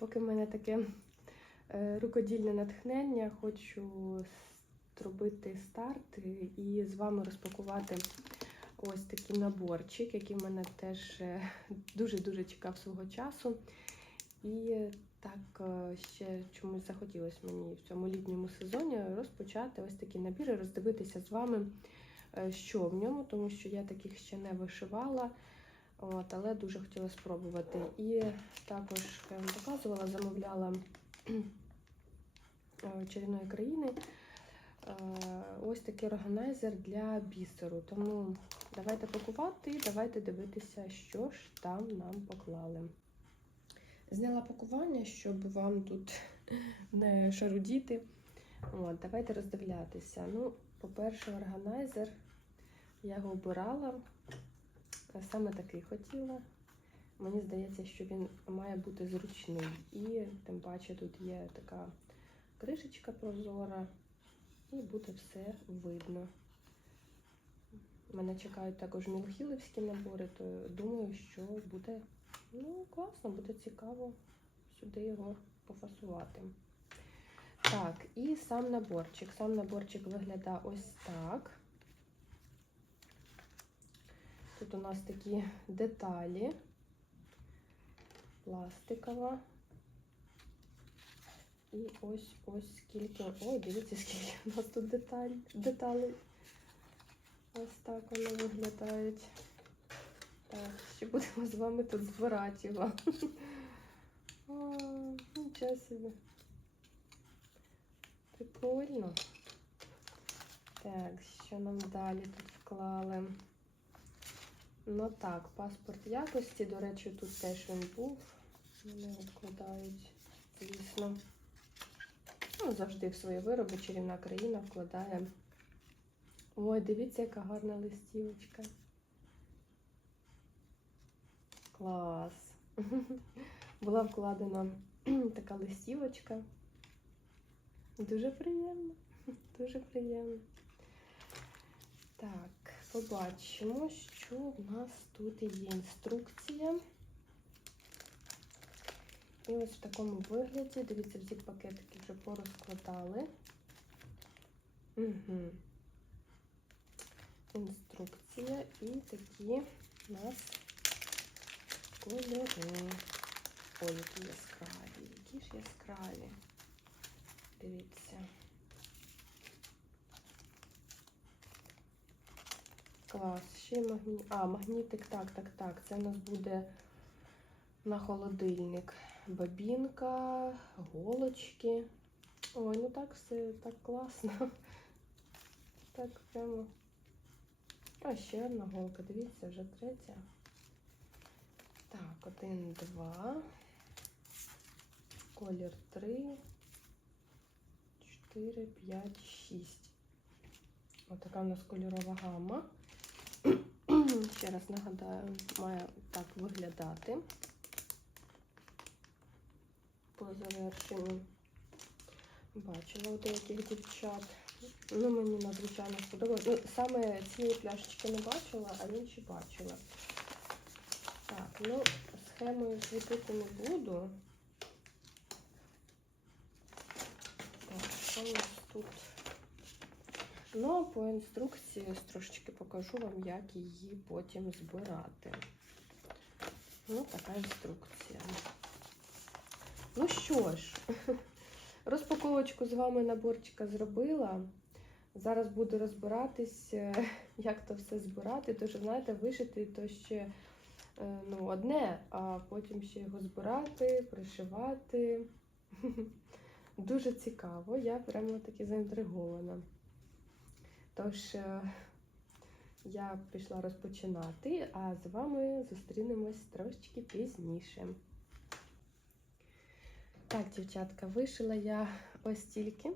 поки в мене таке е, рукодільне натхнення, хочу зробити старт і з вами розпакувати ось такий наборчик, який в мене теж е, дуже-дуже чекав свого часу. І так е, ще чомусь захотілося мені в цьому літньому сезоні розпочати ось такі набіри, роздивитися з вами, що в ньому, тому що я таких ще не вишивала. От, але дуже хотіла спробувати. І також я вам показувала, замовляла е, чарівної країни е, ось такий органайзер для бісеру. Тому давайте пакувати давайте дивитися, що ж там нам поклали. Зняла пакування, щоб вам тут не шарудіти. От, давайте роздивлятися. Ну, по-перше, органайзер. Я його обирала. Саме такий хотіла. Мені здається, що він має бути зручний. І тим паче тут є така кришечка прозора, і буде все видно. Мене чекають також мілхілівські набори, то думаю, що буде ну, класно, буде цікаво сюди його пофасувати. Так, і сам наборчик. Сам наборчик виглядає ось так. Тут у нас такі деталі, пластикова. І ось ось скільки. Ой, дивіться, скільки у нас тут деталь, деталей. Ось так вони виглядають. Так, ще будемо з вами тут збирати його. Нічого собі. Прикольно. Так, що нам далі тут вклали? Ну так, паспорт якості, до речі, тут теж він був. Вони відкладають, звісно. Ну, завжди в свої вироби чарівна країна вкладає. Ой, дивіться, яка гарна листівочка. Клас. Була вкладена така листівочка. Дуже приємно. Дуже приємно. Так, побачимо, що в нас тут є інструкція. І ось в такому вигляді, дивіться, всі пакетики вже порозкладали. Угу. Інструкція і такі у нас кольори. Ой, які яскраві, які ж яскраві. Дивіться. Клас, ще й магніт. А, магнітик, так, так, так. Це у нас буде на холодильник. Бабінка, голочки. Ой, ну так все так класно. Так прямо. А ще одна голка, дивіться, вже третя. Так, один, два. Колір три, чотири, п'ять, шість. Отака у нас кольорова гама. Ще раз нагадаю, має так виглядати по завершенню. Бачила у деяких дівчат. Ну, мені надзвичайно сподобалось. Ну, саме цієї пляшечки не бачила, а інші бачила. Так, ну, схемою світити не буду. Так, що у нас тут? Ну, по інструкції трошечки покажу вам, як її потім збирати. Ну, така інструкція. Ну що ж, розпаковочку з вами наборчика зробила. Зараз буду розбиратись, як то все збирати. Тож, знаєте, вишити то ще е, ну, одне, а потім ще його збирати, пришивати. Дуже цікаво, я прямо таки заінтригована. Тож, е, я пішла розпочинати, а з вами зустрінемось трошечки пізніше. Так, дівчатка, вишила я ось стільки,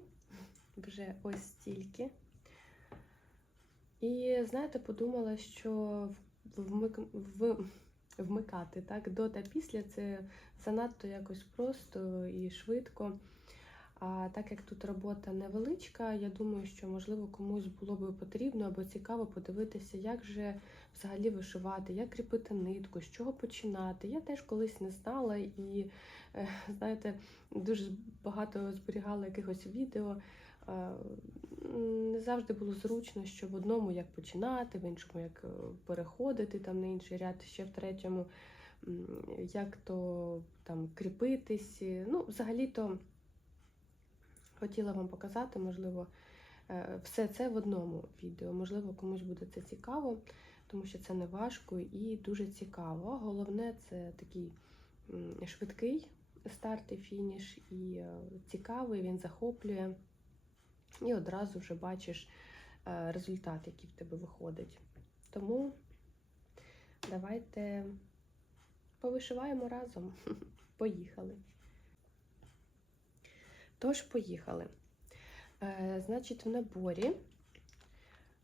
вже ось стільки. І, знаєте, подумала, що вмик... в... вмикати так, до та після це занадто якось просто і швидко. А так як тут робота невеличка, я думаю, що можливо комусь було би потрібно або цікаво подивитися, як же взагалі вишивати, як кріпити нитку, з чого починати. Я теж колись не знала і, е, знаєте, дуже багато зберігала якихось відео. Не завжди було зручно, що в одному як починати, в іншому як е, переходити там на інший ряд, ще в третьому, як то там кріпитись. Ну, взагалі-то хотіла вам показати, можливо, е, все це в одному відео. Можливо, комусь буде це цікаво, тому що це не важко і дуже цікаво. Головне, це такий швидкий старт і фініш, і е, цікавий, він захоплює. І одразу вже бачиш е, результат, який в тебе виходить. Тому давайте повишиваємо разом. Поїхали. Тож, поїхали. Е, Значить, в наборі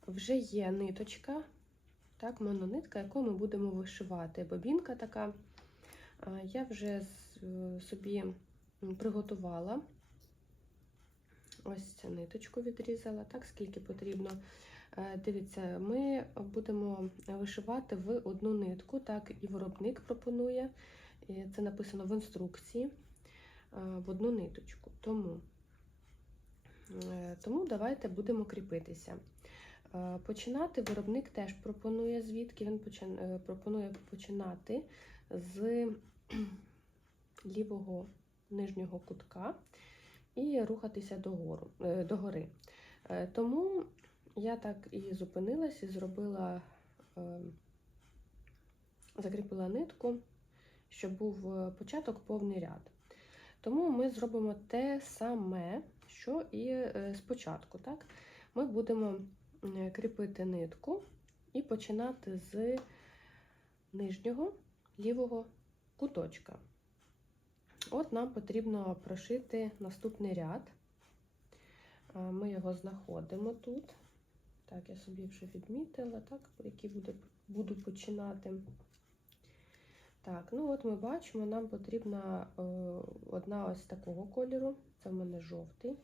вже є ниточка, так, мононитка, яку ми будемо вишивати. Бобінка така. Е, Я вже е, собі приготувала. Ось цю ниточку відрізала, так, скільки потрібно. Е, Дивіться, ми будемо вишивати в одну нитку, так і виробник пропонує. Це написано в інструкції в одну ниточку. Тому, е, тому давайте будемо кріпитися. Е, Починати виробник теж пропонує, звідки він почин- е, пропонує починати з лівого нижнього кутка і рухатися догору, е, догори. Е, Тому я так і зупинилась і зробила, е, закріпила нитку, щоб був е, початок повний ряд. Тому ми зробимо те саме, що і е, спочатку. Так? Ми будемо е, кріпити нитку і починати з нижнього лівого куточка. От нам потрібно прошити наступний ряд. Ми його знаходимо тут. Так, я собі вже відмітила, так, який буду починати. Так, ну от ми бачимо, нам потрібна е, одна ось такого кольору. Це в мене жовтий.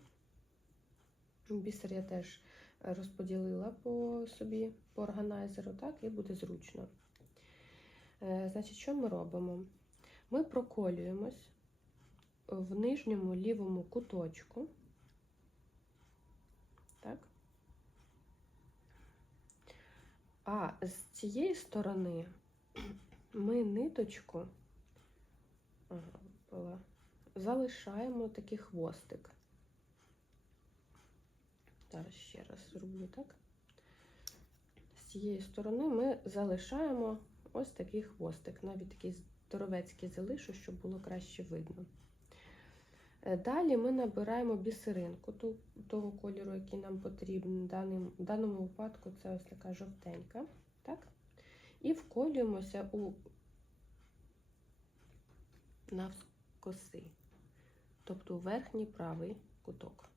Бісер я теж розподілила по собі, по органайзеру, так, і буде зручно. Е, значить, що ми робимо? Ми проколюємось в нижньому лівому куточку. Так. А з цієї сторони ми ниточку ага, залишаємо такий хвостик. Зараз ще раз зроблю так. З цієї сторони ми залишаємо ось такий хвостик, навіть такий здоровецький залишу, щоб було краще видно. Е, Далі ми набираємо бісеринку того кольору, який нам потрібен. В даному випадку це ось така жовтенька. Так? І вколюємося у навскоси, тобто у верхній правий куток.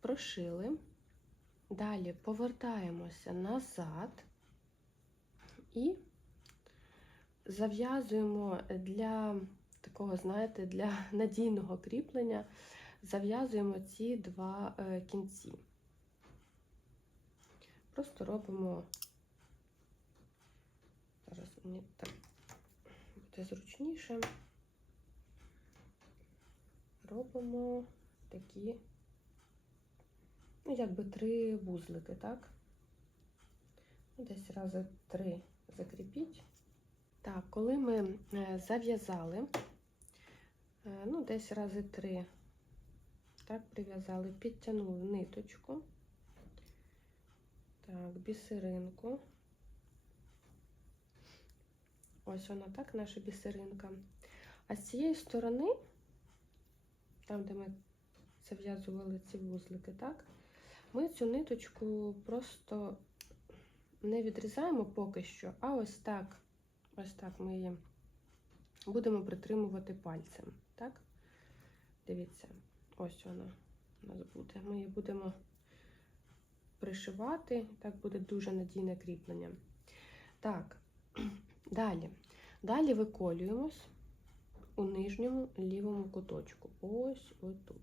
Прошили. Далі повертаємося назад і зав'язуємо для такого, знаєте, для надійного кріплення, зав'язуємо ці два е, кінці. Просто робимо, зараз мені так буде зручніше, робимо такі, ну, якби три вузлики, так? Десь рази три закріпіть. Так, коли ми е, зав'язали, е, ну, десь рази три, так, прив'язали, підтягнули ниточку, так, бісеринку. Ось вона так, наша бісеринка. А з цієї сторони, там, де ми зав'язували ці вузлики, так, ми цю ниточку просто не відрізаємо поки що, а ось так. Ось так ми її будемо притримувати пальцем. Так? Дивіться, ось вона у нас буде. Ми її будемо пришивати, так буде дуже надійне кріплення. Так, далі. Далі виколюємось у нижньому лівому куточку. Ось отут.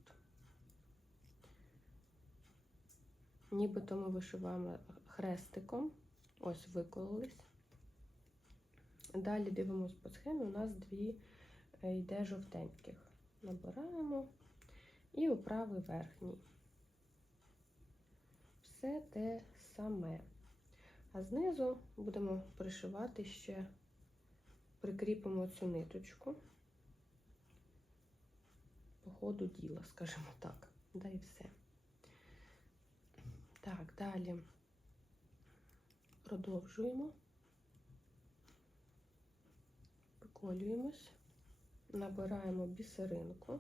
Нібито ми вишиваємо хрестиком. Ось викололись. Далі дивимось по схемі, у нас дві е, йде жовтеньких. Набираємо і у правий верхній. Все те саме. А знизу будемо пришивати ще, прикріпимо цю ниточку по ходу діла, скажімо так. Да і все. Так, далі продовжуємо, виколюємось, набираємо бісеринку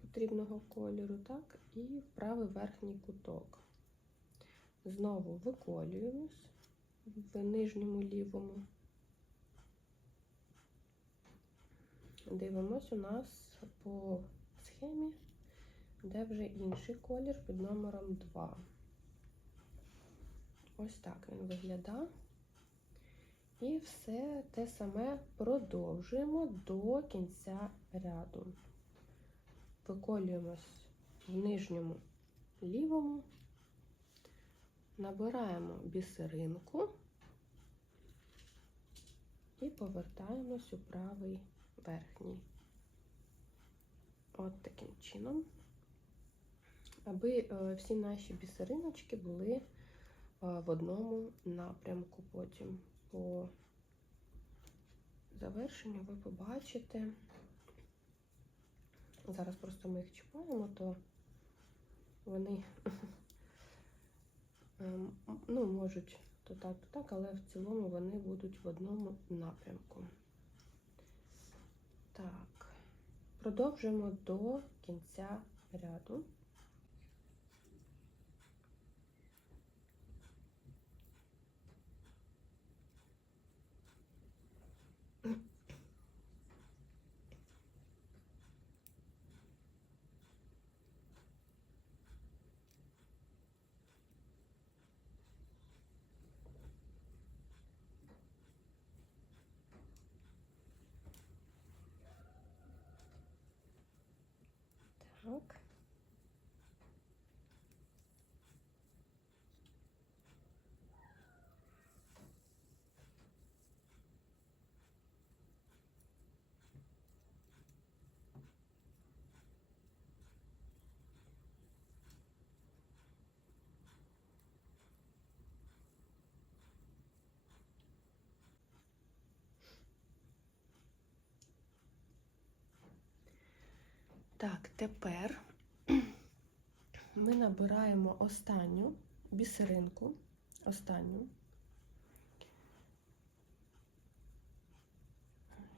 потрібного кольору, так, і в правий верхній куток. Знову виколюємось в нижньому лівому. Дивимось у нас по схемі, де вже інший колір під номером 2. Ось так він виглядає. І все те саме продовжуємо до кінця ряду. Виколюємось в нижньому лівому, набираємо бісеринку і повертаємось у правий верхній. От таким чином, аби е, всі наші бісериночки були е, в одному напрямку. Потім по завершенню ви побачите. Зараз просто ми їх чіпаємо, то вони ну, можуть то так, то так, але в цілому вони будуть в одному напрямку. Так, продовжуємо до кінця ряду. Так. Так, тепер ми набираємо останню бісеринку, останню.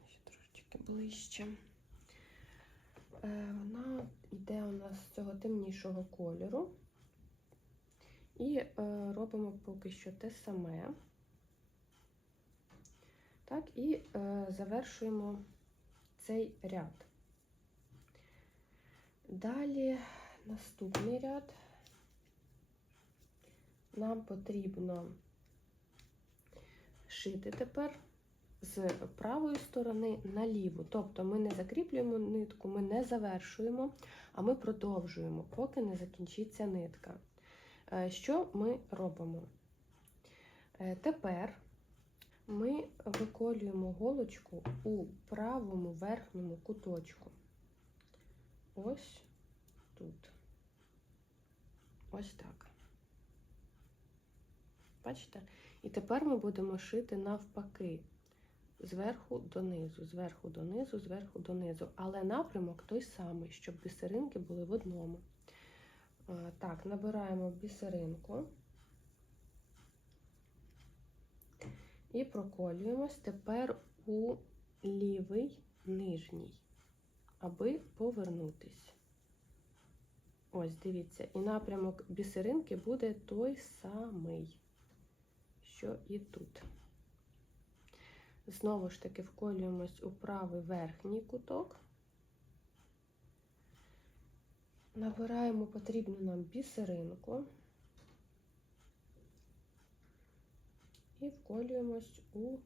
Ще трошечки ближче. Е, Вона йде у нас з цього темнішого кольору. І е, робимо поки що те саме. Так, і е, завершуємо цей ряд. Далі наступний ряд. Нам потрібно шити тепер з правої сторони на ліву. Тобто ми не закріплюємо нитку, ми не завершуємо, а ми продовжуємо, поки не закінчиться нитка. Е, Що ми робимо? Е, Тепер ми виколюємо голочку у правому верхньому куточку. Ось тут. Ось так. Бачите? І тепер ми будемо шити навпаки. Зверху донизу, зверху донизу, зверху донизу. Але напрямок той самий, щоб бісеринки були в одному. Так, набираємо бісеринку і проколюємось тепер у лівий нижній, аби повернутись. Ось, дивіться, і напрямок бісеринки буде той самий, що і тут. Знову ж таки вколюємось у правий верхній куток. Набираємо потрібну нам бісеринку і вколюємось у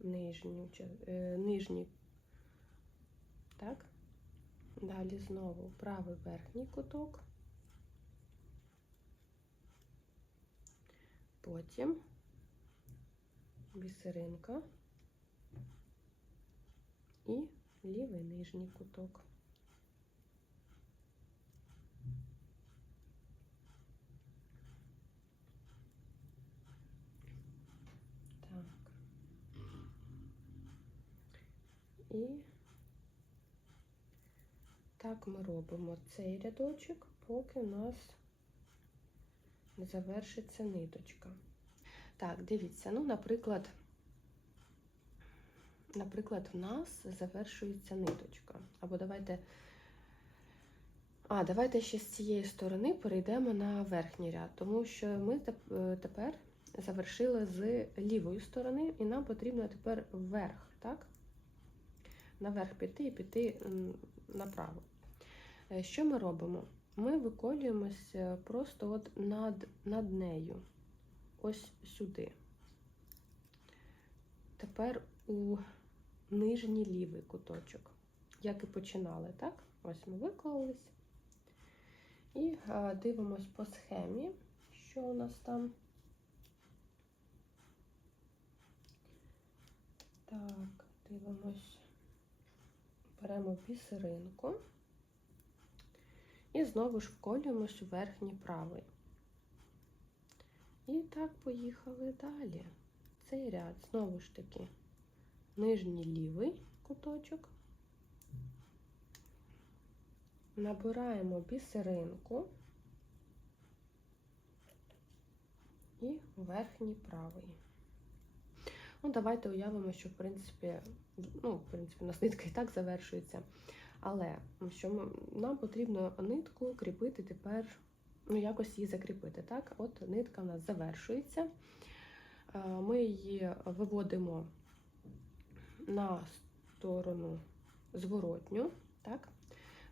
нижню, е, нижній Так? Далі знову правий верхній куток. Потім бісеринка і лівий нижній куток. Так. І так ми робимо цей рядочок, поки у нас не завершиться ниточка. Так, дивіться, ну, наприклад, наприклад, в нас завершується ниточка. Або давайте. А, давайте ще з цієї сторони перейдемо на верхній ряд, тому що ми е, тепер завершили з лівої сторони, і нам потрібно тепер вверх, так? Наверх піти і піти направо. Е, Що ми робимо? Ми виколюємось е, просто от над, над нею, ось сюди. Тепер у нижній лівий куточок, як і починали, так? Ось ми виклались. І а, дивимось по схемі, що у нас там. Так, дивимось, беремо бісеринку. І знову ж вколюємось у верхній правий. І так поїхали далі. Цей ряд, знову ж таки, нижній лівий куточок. Набираємо бісеринку і верхній правий. Ну, давайте уявимо, що в принципі, ну, в принципі, у нас нитка і так завершується. Але що нам потрібно нитку кріпити тепер, ну, якось її закріпити. Так, от нитка у нас завершується. Е, Ми її виводимо на сторону зворотню, так,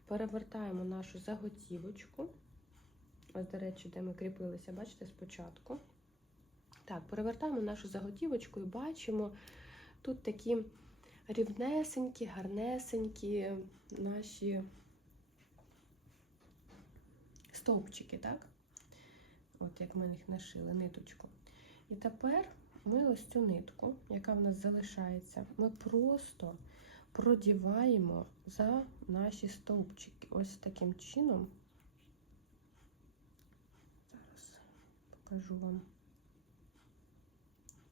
перевертаємо нашу заготівочку. Ось, до речі, де ми кріпилися, бачите, спочатку. Так, перевертаємо нашу заготівочку і бачимо тут такі рівнесенькі, гарнесенькі наші стовпчики, так? От як ми їх нашили, ниточку. І тепер ми ось цю нитку, яка в нас залишається, ми просто продіваємо за наші стовпчики. Ось таким чином. Зараз покажу вам.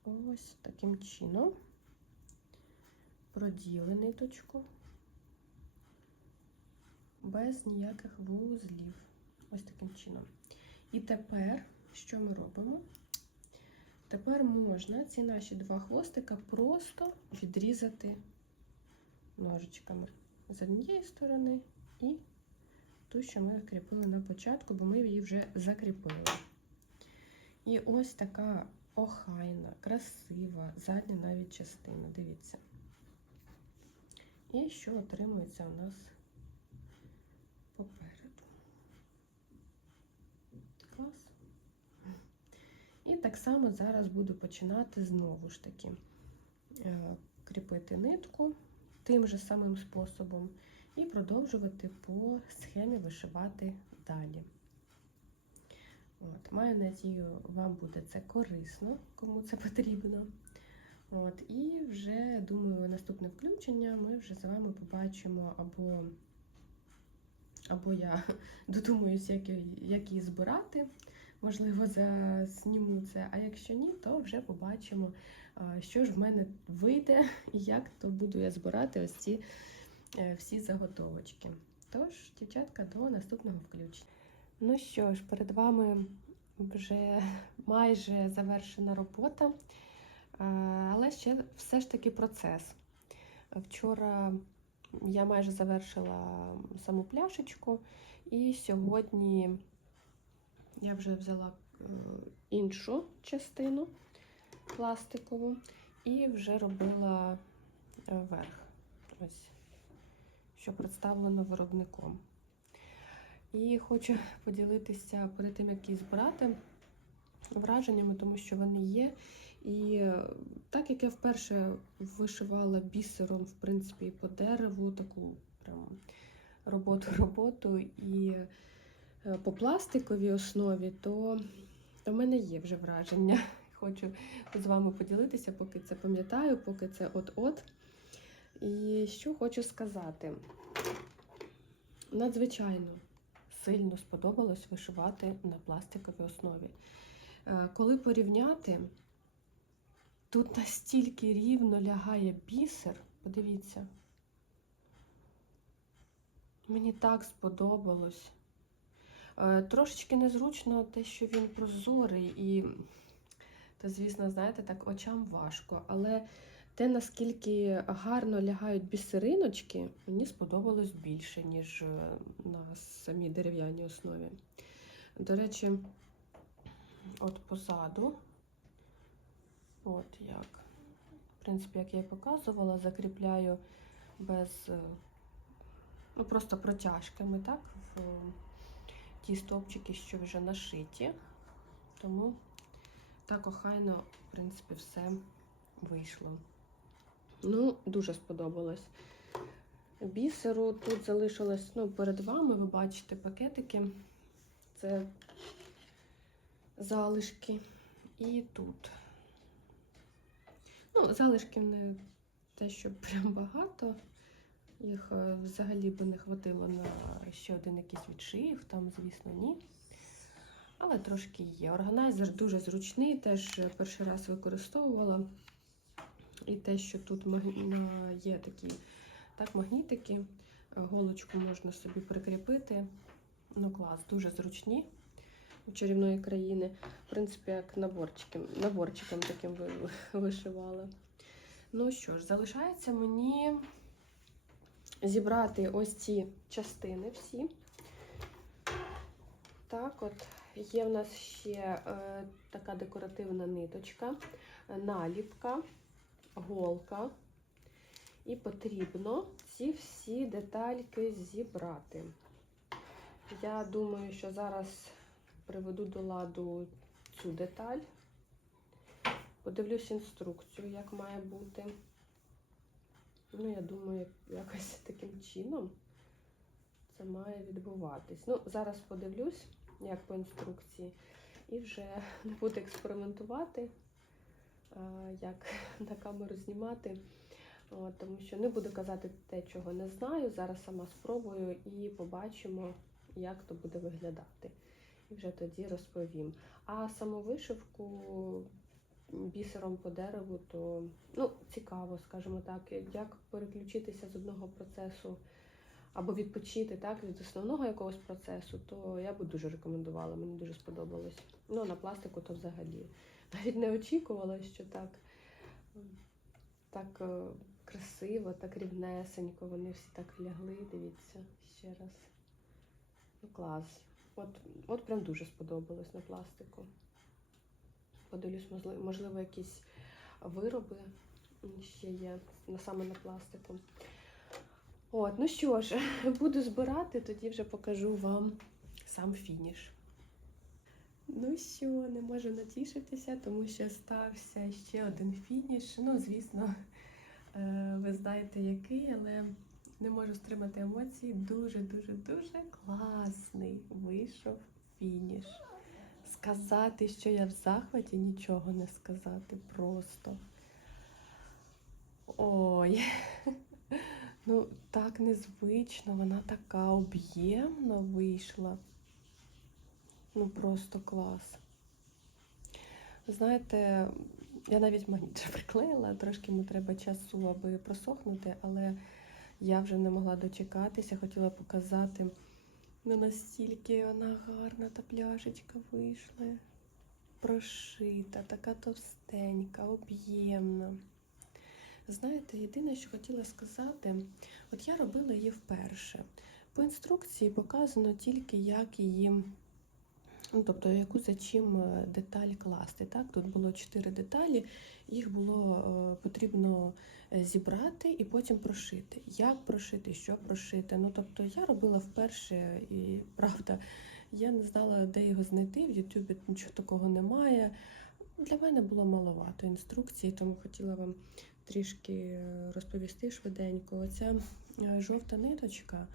Ось таким чином проділи ниточку без ніяких вузлів. Ось таким чином. І тепер, що ми робимо? Тепер можна ці наші два хвостика просто відрізати ножичками з однієї сторони і ту, що ми кріпили на початку, бо ми її вже закріпили. І ось така охайна, красива, задня навіть частина. Дивіться. І що отримується у нас попереду. Клас. І так само зараз буду починати знову ж таки е, кріпити нитку тим же самим способом і продовжувати по схемі вишивати далі. От, Маю надію, вам буде це корисно, кому це потрібно. От, І вже, думаю, наступне включення ми вже з вами побачимо або або я додумаюся, як, як її збирати, можливо, засніму це, а якщо ні, то вже побачимо, що ж в мене вийде і як то буду я збирати ось ці е, всі заготовочки. Тож, дівчатка, до наступного включення. Ну що ж, перед вами вже майже завершена робота, але ще все ж таки процес. Вчора я майже завершила саму пляшечку, і сьогодні я вже взяла е, іншу частину пластикову і вже робила е, верх, ось, що представлено виробником. І хочу поділитися перед тим, як її збирати враженнями, тому що вони є. І так як я вперше вишивала бісером, в принципі, по дереву, таку прям роботу, роботу і е, по пластиковій основі, то в мене є вже враження. Хочу з вами поділитися, поки це пам'ятаю, поки це от-от. І що хочу сказати. Надзвичайно сильно сподобалось вишивати на пластиковій основі. Е, Коли порівняти, тут настільки рівно лягає бісер, подивіться. Мені так сподобалось. Е, Трошечки незручно те, що він прозорий, і, та, звісно, знаєте, так очам важко. Але те, наскільки гарно лягають бісериночки, мені сподобалось більше, ніж е, на самій дерев'яній основі. До речі, от позаду, от як, в принципі, як я і показувала, закріпляю без, е, ну, просто протяжками, так, в ті стовпчики, що вже нашиті. Тому так охайно, в принципі, все вийшло. Ну, дуже сподобалось. Бісеру тут залишилось, ну, перед вами, ви бачите пакетики. Це залишки. І тут. Ну, залишків не те, що прям багато. Їх е, взагалі би не хватило на ще один якийсь відшив, там, звісно, ні. Але трошки є. Органайзер дуже зручний, теж перший раз використовувала. І те, що тут є такі так, магнітики, е, голочку можна собі прикріпити. Ну, клас, дуже зручні у чарівної країни. В принципі, як наборчиком, наборчиком таким ви- вишивала. Ну що ж, залишається мені зібрати ось ці частини всі. Так, от є в нас ще е, така декоративна ниточка, наліпка, голка. І потрібно ці всі детальки зібрати. Я думаю, що зараз приведу до ладу цю деталь. Подивлюсь інструкцію, як має бути. Ну, я думаю, якось таким чином це має відбуватись. Ну, зараз подивлюсь, як по інструкції, і вже буду експериментувати, як на камеру знімати. От, тому що не буду казати те, чого не знаю. Зараз сама спробую і побачимо, як то буде виглядати. І вже тоді розповім. А саму вишивку бісером по дереву, то ну, цікаво, скажімо так, як переключитися з одного процесу або відпочити так, від основного якогось процесу, то я би дуже рекомендувала, мені дуже сподобалось. Ну, на пластику то взагалі. Навіть не очікувала, що так, так е, красиво, так рівнесенько, вони всі так лягли, дивіться ще раз. Ну, клас. От, от прям дуже сподобалось на пластику. Подивлюсь, можливо, якісь вироби ще є саме на пластику. От, ну що ж, буду збирати, тоді вже покажу вам сам фініш. Ну що, не можу натішитися, тому що стався ще один фініш. Ну, звісно, е, ви знаєте який, але не можу стримати емоцій. Дуже-дуже дуже класний вийшов фініш. Сказати, що я в захваті, нічого не сказати просто. Ой. Ну, так незвично, вона така об'ємна вийшла. Ну, просто клас. Знаєте, я навіть магніт приклеїла, трошки йому треба часу, аби просохнути, але я вже не могла дочекатися, хотіла показати. Ну, настільки вона гарна, та пляшечка вийшла. Прошита, така товстенька, об'ємна. Знаєте, єдине, що хотіла сказати, от я робила її вперше. По інструкції показано тільки, як її, ну, тобто, яку за чим е, деталь класти. Так? Тут було чотири деталі, їх було е, потрібно е, зібрати і потім прошити. Як прошити, що прошити. Ну, тобто, я робила вперше, і правда, я не знала, де його знайти. В Ютубі нічого такого немає. Для мене було маловато інструкції, тому хотіла вам трішки розповісти швиденько. Оця жовта ниточка.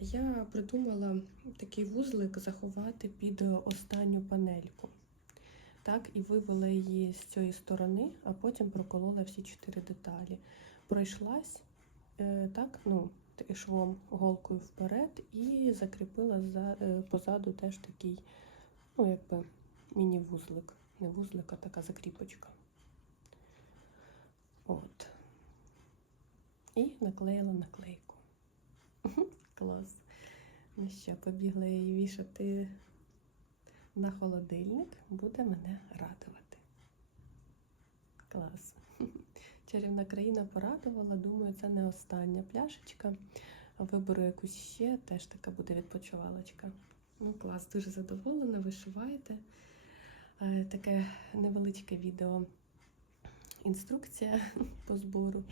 Я придумала такий вузлик заховати під останню панельку. Так, і вивела її з цієї сторони, а потім проколола всі чотири деталі. Пройшлась е, так, ну, швом голкою вперед і закріпила за, е, позаду теж такий, ну, якби міні-вузлик. Не вузлик, а така закріпочка. От. І наклеїла наклейку. Клас. Ну що, побігла її вішати на холодильник, буде мене радувати. Клас. Чарівна країна порадувала. Думаю, це не остання пляшечка. Виберу якусь ще, теж така буде відпочивалочка. Ну, клас, дуже задоволена, вишиваєте. Е, Таке невеличке відео. Інструкція по збору.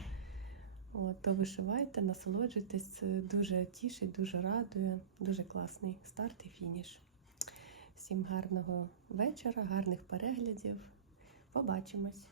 От, то вишивайте, насолоджуйтесь, дуже тішить, дуже радує, дуже класний старт і фініш. Всім гарного вечора, гарних переглядів. Побачимось!